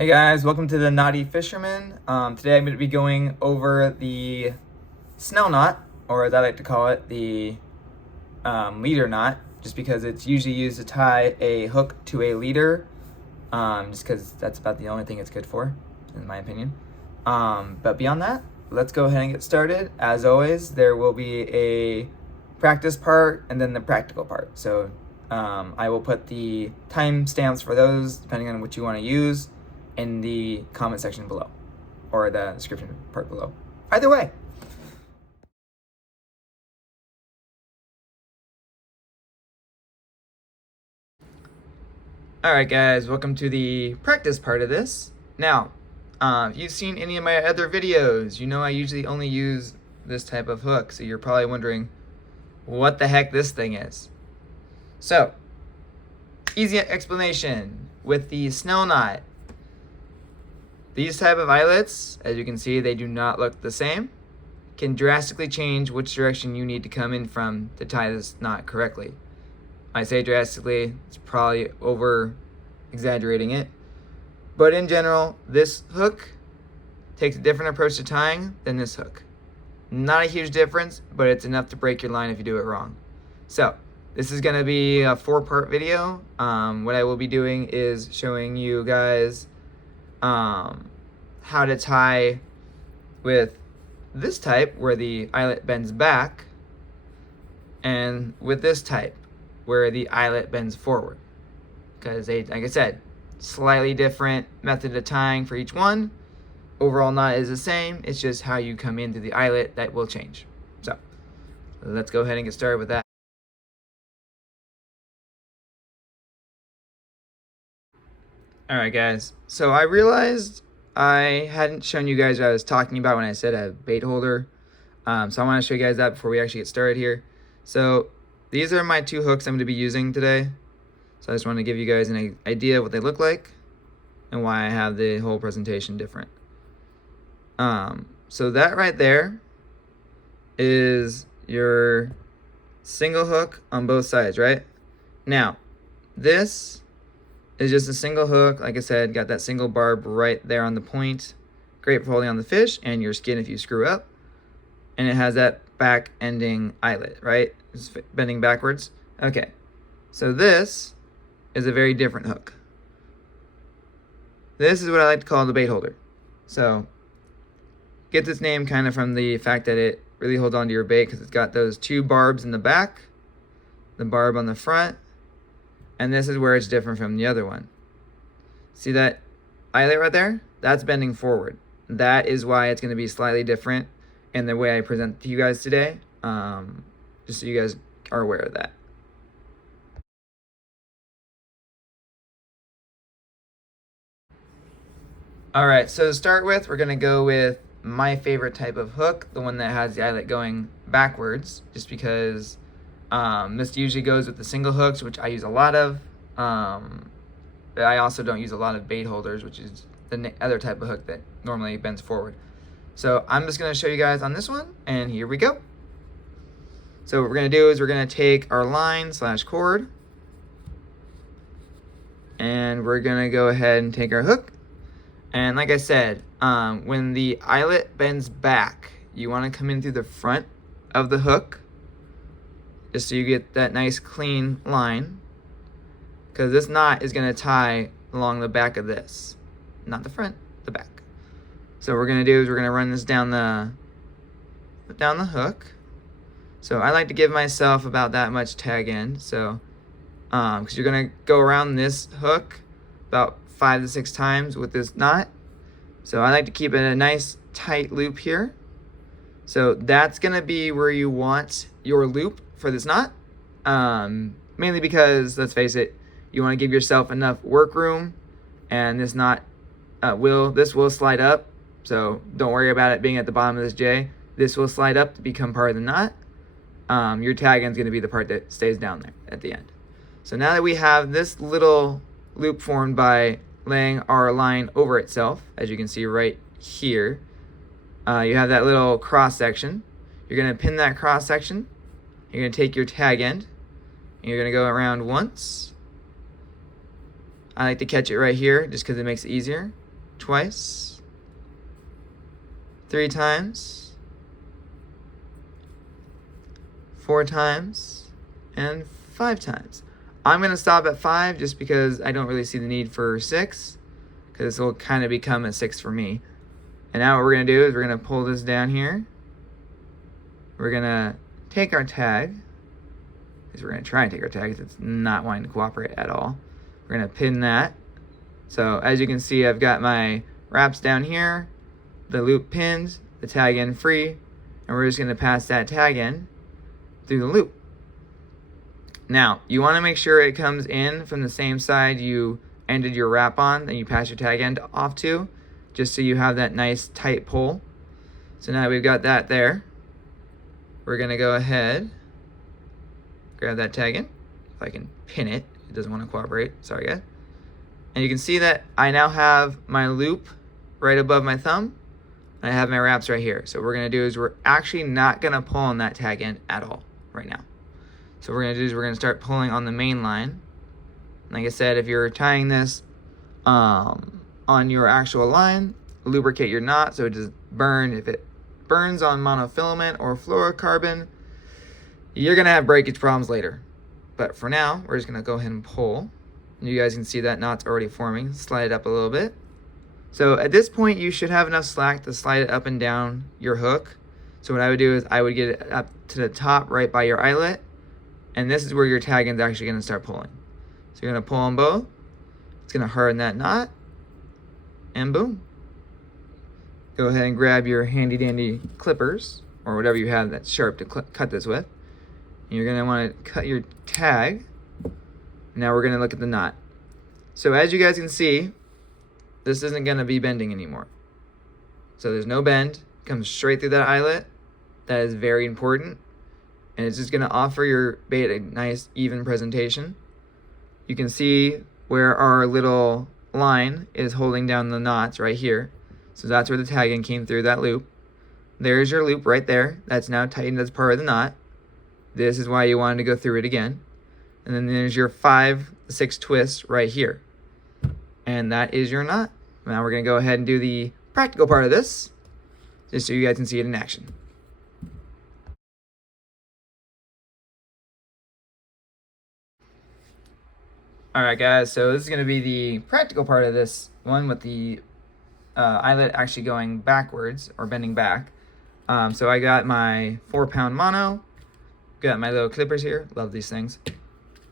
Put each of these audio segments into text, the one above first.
Hey guys, welcome to the Naughty Fisherman. Today I'm going to be going over the Snell knot, or as I like to call it, the leader knot, just because it's usually used to tie a hook to a leader, just because that's about the only thing it's good for, in my opinion. But beyond that, let's go ahead and get started. As always, there will be a practice part and then the practical part. So I will put the timestamps for those, depending on what you want to use, in the comment section below, or the description part below. Either way. Alright guys, welcome to the practice part of this. Now, if you've seen any of my other videos, you know I usually only use this type of hook, so you're probably wondering what the heck this thing is. So, easy explanation with the Snell knot. These type of eyelets, as you can see, they do not look the same. Can drastically change which direction you need to come in from to tie this knot correctly. I say drastically, it's probably over exaggerating it. But in general, this hook takes a different approach to tying than this hook. Not a huge difference, but it's enough to break your line if you do it wrong. So, this is going to be a 4-part video. What I will be doing is showing you guys how to tie with this type where the eyelet bends back, and with this type where the eyelet bends forward, because they, like I said, slightly different method of tying for each one. Overall knot is the same, it's just how you come into the eyelet that will change. So let's go ahead and get started with that. Alright guys, so I realized I hadn't shown you guys what I was talking about when I said a bait holder. So I want to show you guys that before we actually get started here. So these are my 2 hooks I'm going to be using today. So I just want to give you guys an idea of what they look like and why I have the whole presentation different. So that right there is your single hook on both sides, right? Now, this is just a single hook. Like I said, got that single barb right there on the point. Great for holding on the fish and your skin if you screw up. And it has that back ending eyelet, right? It's bending backwards. Okay, so this is a very different hook. This is what I like to call the bait holder. So, gets its name kind of from the fact that it really holds onto your bait because it's got those 2 barbs in the back, the barb on the front, and this is where it's different from the other one. See that eyelet right there? That's bending forward. That is why it's going to be slightly different in the way I present to you guys today, just so you guys are aware of that. Alright, so to start with, we're going to go with my favorite type of hook, the one that has the eyelet going backwards, just because this usually goes with the single hooks, which I use a lot of, but I also don't use a lot of bait holders, which is the other type of hook that normally bends forward. So I'm just going to show you guys on this one, and here we go. So what we're going to do is we're going to take our line / cord, and we're going to go ahead and take our hook. And like I said, when the eyelet bends back, you want to come in through the front of the hook, just so you get that nice clean line, because this knot is going to tie along the back of this, not the front, the back. So what we're going to do is we're going to run this down the hook. So I like to give myself about that much tag end, so because you're going to go around this hook about 5 to 6 times with this knot. So I like to keep it a nice tight loop here. So that's going to be where you want your loop for this knot, mainly because, let's face it, you want to give yourself enough work room, and this knot will slide up, so don't worry about it being at the bottom of this J. This will slide up to become part of the knot. Your tag end is going to be the part that stays down there at the end. So now that we have this little loop formed by laying our line over itself, as you can see right here, you have that little cross section. You're going to pin that cross section. You're going to take your tag end, and you're going to go around once. I like to catch it right here just because it makes it easier. twice, 3 times, 4 times, and 5 times. I'm going to stop at 5 just because I don't really see the need for 6, because this will kind of become a 6 for me. And now what we're going to do is we're going to pull this down here. We're going to take our tag, because we're going to try and take our tag because it's not wanting to cooperate at all. We're going to pin that. So as you can see, I've got my wraps down here, the loop pinned, the tag end free, and we're just going to pass that tag in through the loop. Now, you want to make sure it comes in from the same side you ended your wrap on that you pass your tag end off to, just so you have that nice tight pull. So now we've got that there. We're going to go ahead, grab that tag in. If I can pin it, it doesn't want to cooperate. Sorry, guys. And you can see that I now have my loop right above my thumb. I have my wraps right here. So what we're going to do is we're actually not going to pull on that tag end at all right now. So what we're going to do is we're going to start pulling on the main line. Like I said, if you're tying this on your actual line, lubricate your knot so it doesn't burn. If it burns on monofilament or fluorocarbon, you're going to have breakage problems later. But for now, we're just going to go ahead and pull. You guys can see that knot's already forming. Slide it up a little bit. So at this point, you should have enough slack to slide it up and down your hook. So what I would do is I would get it up to the top right by your eyelet. And this is where your tag end's actually going to start pulling. So you're going to pull on both. It's going to harden that knot. And boom. Go ahead and grab your handy dandy clippers or whatever you have that's sharp to cut this with. And you're going to want to cut your tag. Now we're going to look at the knot. So as you guys can see, this isn't going to be bending anymore. So there's no bend. It comes straight through that eyelet. That is very important. And it's just going to offer your bait a nice even presentation. You can see where our little line is holding down the knots right here. So that's where the tag end came through that loop. There's your loop right there. That's now tightened as part of the knot. This is why you wanted to go through it again. And then there's your 5, 6 twists right here. And that is your knot. Now we're going to go ahead and do the practical part of this, just so you guys can see it in action. Alright guys, so this is going to be the practical part of this one with the eyelet actually going backwards or bending back. So I got my 4-pound mono, got my little clippers here, love these things.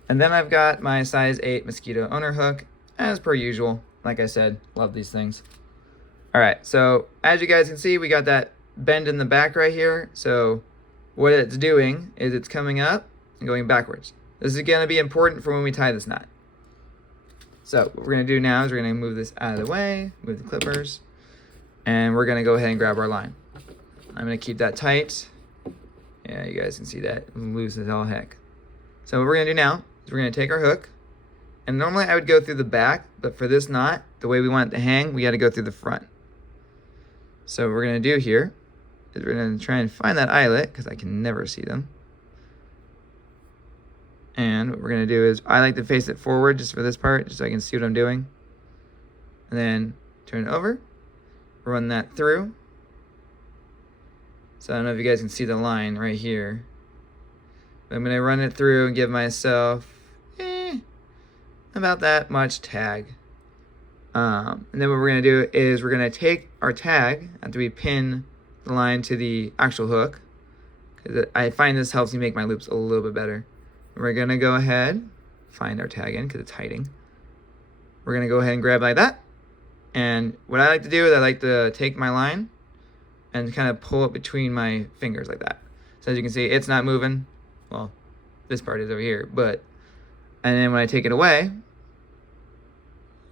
And then I've got my size 8 mosquito owner hook, as per usual. Like I said, love these things. Alright, so as you guys can see, we got that bend in the back right here. So what it's doing is it's coming up and going backwards. This is going to be important for when we tie this knot. So what we're going to do now is we're going to move this out of the way, move the clippers, and we're going to go ahead and grab our line. I'm going to keep that tight. Yeah, you guys can see that. Loose as all heck. So what we're going to do now is we're going to take our hook, and normally I would go through the back, but for this knot, the way we want it to hang, we got to go through the front. So what we're going to do here is we're going to try and find that eyelet, because I can never see them. And what we're going to do is, I like to face it forward just for this part, just so I can see what I'm doing. And then turn it over, run that through. So I don't know if you guys can see the line right here. But I'm going to run it through and give myself about that much tag. And then what we're going to do is we're going to take our tag after we pin the line to the actual hook. Because I find this helps me make my loops a little bit better. We're going to go ahead, find our tag in because it's hiding. We're going to go ahead and grab like that. And what I like to do is I like to take my line and kind of pull it between my fingers like that. So as you can see, it's not moving. Well, this part is over here. And then when I take it away,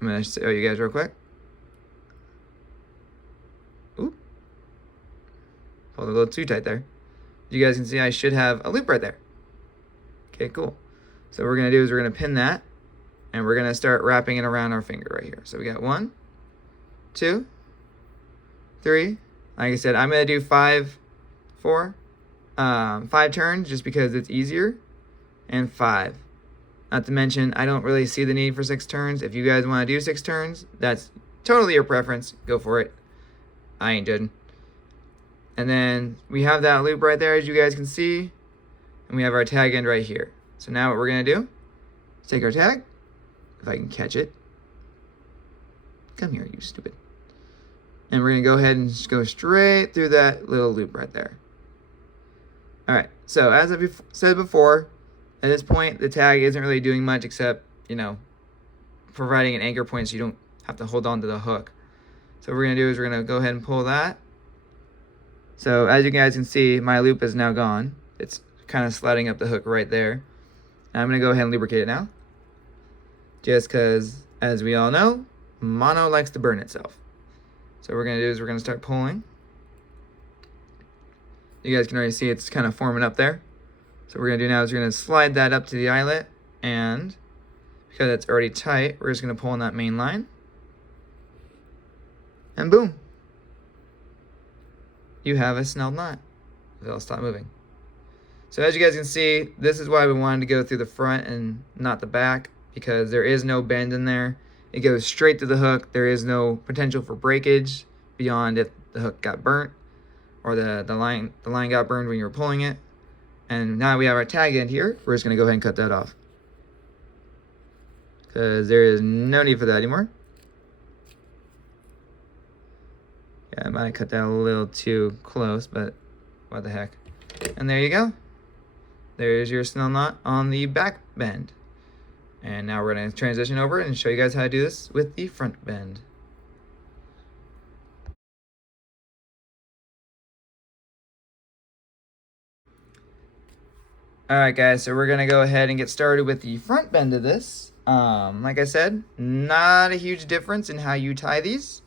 I'm going to show you guys real quick. Ooh. Pulled a little too tight there. You guys can see I should have a loop right there. Okay, cool. So what we're going to do is we're going to pin that, and we're going to start wrapping it around our finger right here. So we got 1, 2, 3. Like I said, I'm going to do 5 turns just because it's easier, and 5. Not to mention, I don't really see the need for 6 turns. If you guys want to do 6 turns, that's Totally your preference. Go for it. I ain't judging. And then we have that loop right there, as you guys can see. And we have our tag end right here. So now what we're going to do is take our tag, if I can catch it. Come here, you stupid. And we're going to go ahead and just go straight through that little loop right there. All right, so as I said before, at this point, the tag isn't really doing much except, providing an anchor point so you don't have to hold on to the hook. So what we're going to do is we're going to go ahead and pull that. So as you guys can see, my loop is now gone. It's kind of sliding up the hook right there. And I'm going to go ahead and lubricate it now. Just because, as we all know, mono likes to burn itself. So what we're going to do is we're going to start pulling. You guys can already see it's kind of forming up there. So what we're going to do now is we're going to slide that up to the eyelet. And because it's already tight, we're just going to pull on that main line. And boom. You have a snelled knot. It'll stop moving. So as you guys can see, this is why we wanted to go through the front and not the back, because there is no bend in there. It goes straight to the hook. There is no potential for breakage beyond if the hook got burnt or the line got burned when you were pulling it. And now we have our tag end here. We're just going to go ahead and cut that off, because there is no need for that anymore. Yeah, I might have cut that a little too close, but what the heck. And there you go. There's your snell knot on the back bend. And now we're going to transition over and show you guys how to do this with the front bend. Alright guys, so we're going to go ahead and get started with the front bend of this. Like I said, not a huge difference in how you tie these.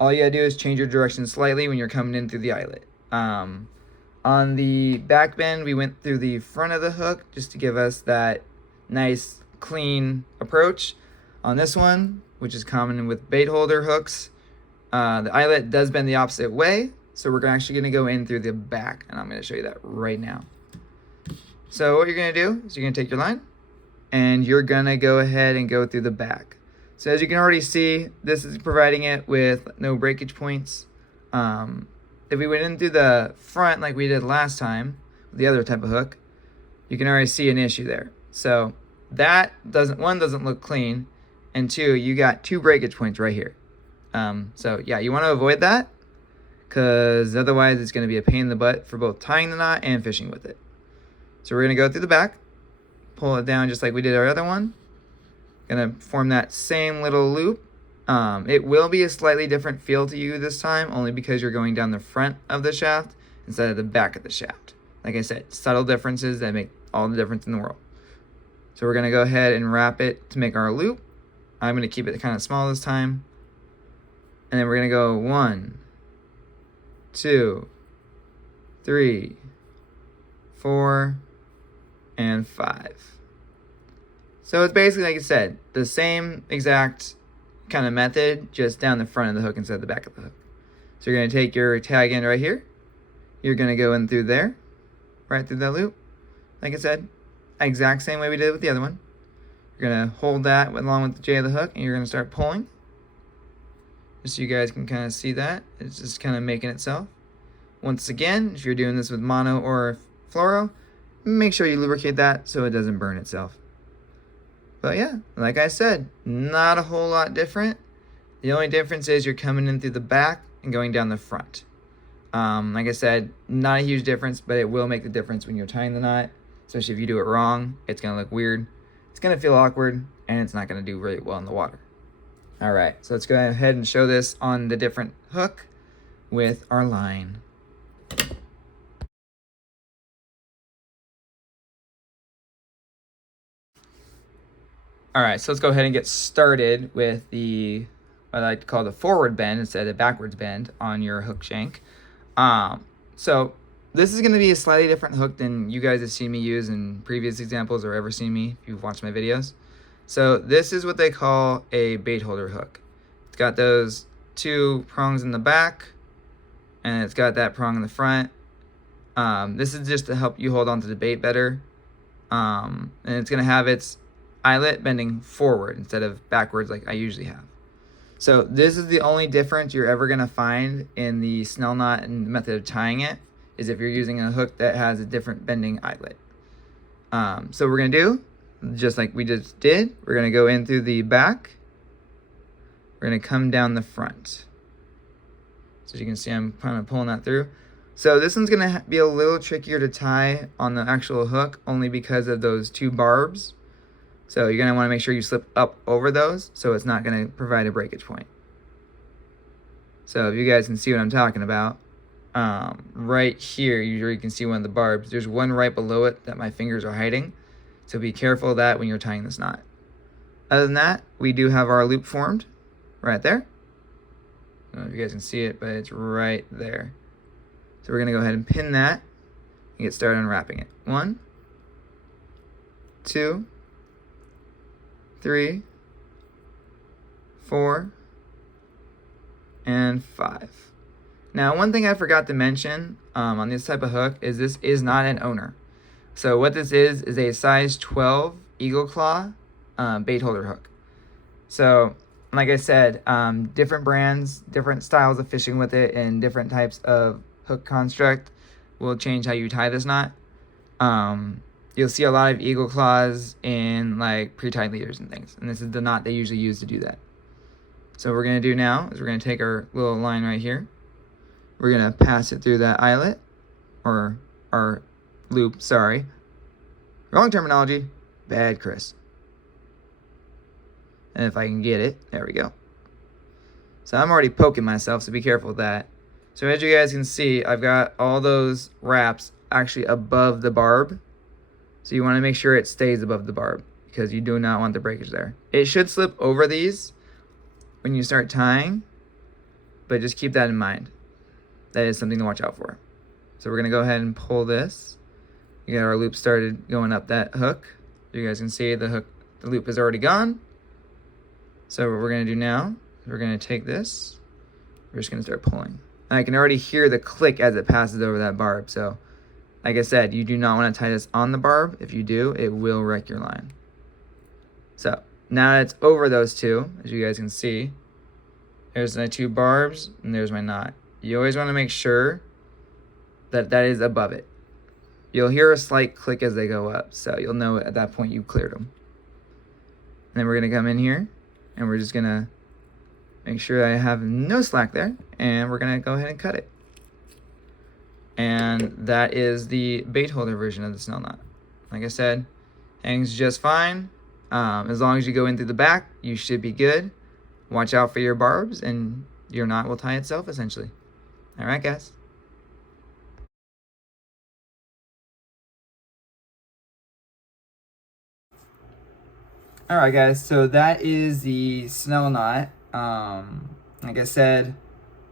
All you gotta do is change your direction slightly when you're coming in through the eyelet. On the back bend, we went through the front of the hook just to give us that nice, clean approach. On this one, which is common with bait holder hooks, the eyelet does bend the opposite way. So we're actually gonna go in through the back, and I'm gonna show you that right now. So what you're gonna do is you're gonna take your line, and you're gonna go ahead and go through the back. So as you can already see, this is providing it with no breakage points. If we went in through the front like we did last time, with the other type of hook, you can already see an issue there. So that doesn't look clean, and two, you got 2 breakage points right here. So yeah, you want to avoid that, because otherwise it's going to be a pain in the butt for both tying the knot and fishing with it. So we're going to go through the back, pull it down just like we did our other one. Gonna form that same little loop. It will be a slightly different feel to you this time, only because you're going down the front of the shaft instead of the back of the shaft. Like I said, subtle differences that make all the difference in the world. So we're gonna go ahead and wrap it to make our loop. I'm gonna keep it kind of small this time. And then we're gonna go 1, 2, 3, 4, and 5. So it's basically, like I said, the same exact kind of method, just down the front of the hook instead of the back of the hook. So you're going to take your tag end right here. You're going to go in through there, right through that loop. Like I said, exact same way we did with the other one. You're going to hold that along with the J of the hook, and you're going to start pulling. Just so you guys can kind of see that. It's just kind of making itself. Once again, if you're doing this with mono or fluoro, make sure you lubricate that so it doesn't burn itself. But yeah, like I said, not a whole lot different. The only difference is you're coming in through the back and going down the front. Like I said, not a huge difference, but it will make the difference when you're tying the knot. Especially if you do it wrong, it's going to look weird. It's going to feel awkward, and it's not going to do really well in the water. All right, so let's go ahead and show this on the different hook with our line. All right, so let's go ahead and get started with the, what I like to call the forward bend instead of the backwards bend on your hook shank. So this is going to be a slightly different hook than you guys have seen me use in previous examples or ever seen me if you've watched my videos. So this is what they call a bait holder hook. It's got those 2 prongs in the back, and it's got that prong in the front. This is just to help you hold on to the bait better. And it's going to have its eyelet bending forward instead of backwards like I usually have. So this is the only difference you're ever gonna find in the Snell knot and the method of tying it, is if you're using a hook that has a different bending eyelet. So we're gonna do, just like we just did, we're gonna go in through the back, we're gonna come down the front. So as you can see, I'm kind of pulling that through. So this one's gonna be a little trickier to tie on the actual hook, only because of those two barbs. So you're gonna wanna make sure you slip up over those, so it's not gonna provide a breakage point. So if you guys can see what I'm talking about, right here, you can see one of the barbs. There's one right below it that my fingers are hiding. So be careful of that when you're tying this knot. Other than that, we do have our loop formed right there. I don't know if you guys can see it, but it's right there. So we're gonna go ahead and pin that and get started unwrapping it. 1, 2, 3, 4, and 5. Now, one thing I forgot to mention on this type of hook is this is not an owner. So what this is a size 12 Eagle Claw bait holder hook. So like I said, different brands, different styles of fishing with it, and different types of hook construct will change how you tie this knot. You'll see a lot of Eagle Claws in like pre-tied leaders and things, and this is the knot they usually use to do that. So what we're going to do now is we're going to take our little line right here. We're going to pass it through that eyelet, or our loop, sorry. Wrong terminology. Bad, Chris. And if I can get it, there we go. So I'm already poking myself, so be careful with that. So as you guys can see, I've got all those wraps actually above the barb. So you want to make sure it stays above the barb, because you do not want the breakage there. It should slip over these when you start tying, but just keep that in mind. That is something to watch out for. So we're going to go ahead and pull this. We got our loop started going up that hook. You guys can see the loop is already gone. So what we're going to do now is we're going to take this. We're just going to start pulling. And I can already hear the click as it passes over that barb. So like I said, you do not want to tie this on the barb. If you do, it will wreck your line. So now that it's over those two, as you guys can see, there's my two barbs and there's my knot. You always want to make sure that that is above it. You'll hear a slight click as they go up, so you'll know at that point you've cleared them. And then we're going to come in here, and we're just going to make sure I have no slack there, and we're going to go ahead and cut it. And that is the bait holder version of the Snell knot. Like I said, hangs just fine. As long as you go in through the back, you should be good. Watch out for your barbs, and your knot will tie itself, essentially. All right, guys. All right, guys, so that is the Snell knot. Like I said,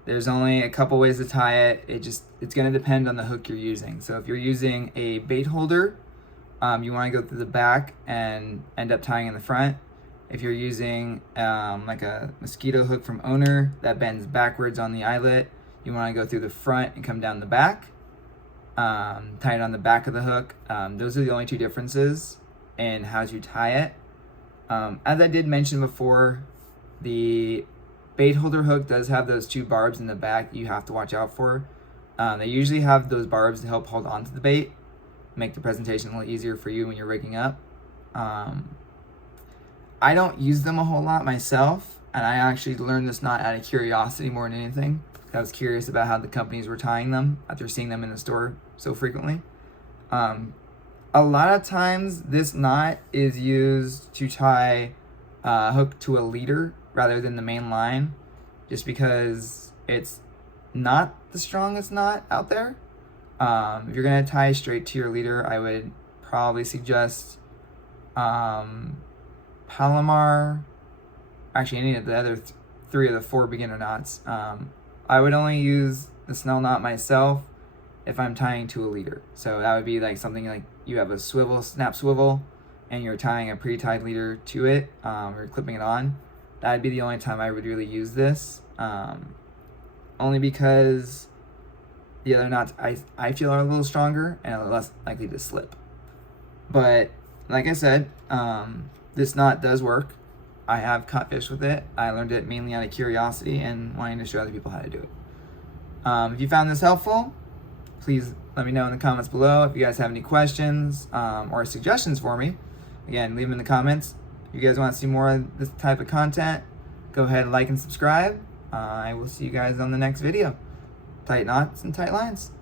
there's only a couple ways to tie it. It's going to depend on the hook you're using. So if you're using a bait holder, you want to go through the back and end up tying in the front. If you're using like a mosquito hook from Owner that bends backwards on the eyelet, you want to go through the front and come down the back, tie it on the back of the hook. Those are the only two differences in how to tie it. As I did mention before, the bait holder hook does have those two barbs in the back you have to watch out for. They usually have those barbs to help hold onto the bait, make the presentation a little easier for you when you're rigging up. I don't use them a whole lot myself, and I actually learned this knot out of curiosity more than anything. I was curious about how the companies were tying them after seeing them in the store so frequently. A lot of times this knot is used to tie a hook to a leader rather than the main line, just because it's not the strongest knot out there. If you're going to tie straight to your leader, I would probably suggest Palomar, actually any of the other three of the four beginner knots. I would only use the Snell knot myself if I'm tying to a leader. So that would be like something like you have a snap swivel, and you're tying a pre-tied leader to it, or clipping it on. That would be the only time I would really use this. Only because the other knots I feel are a little stronger and are less likely to slip. But like I said, this knot does work. I have caught fish with it. I learned it mainly out of curiosity and wanting to show other people how to do it. If you found this helpful, please let me know in the comments below. If you guys have any questions or suggestions for me, again, leave them in the comments. If you guys want to see more of this type of content, go ahead and like and subscribe. I will see you guys on the next video. Tight knots and tight lines.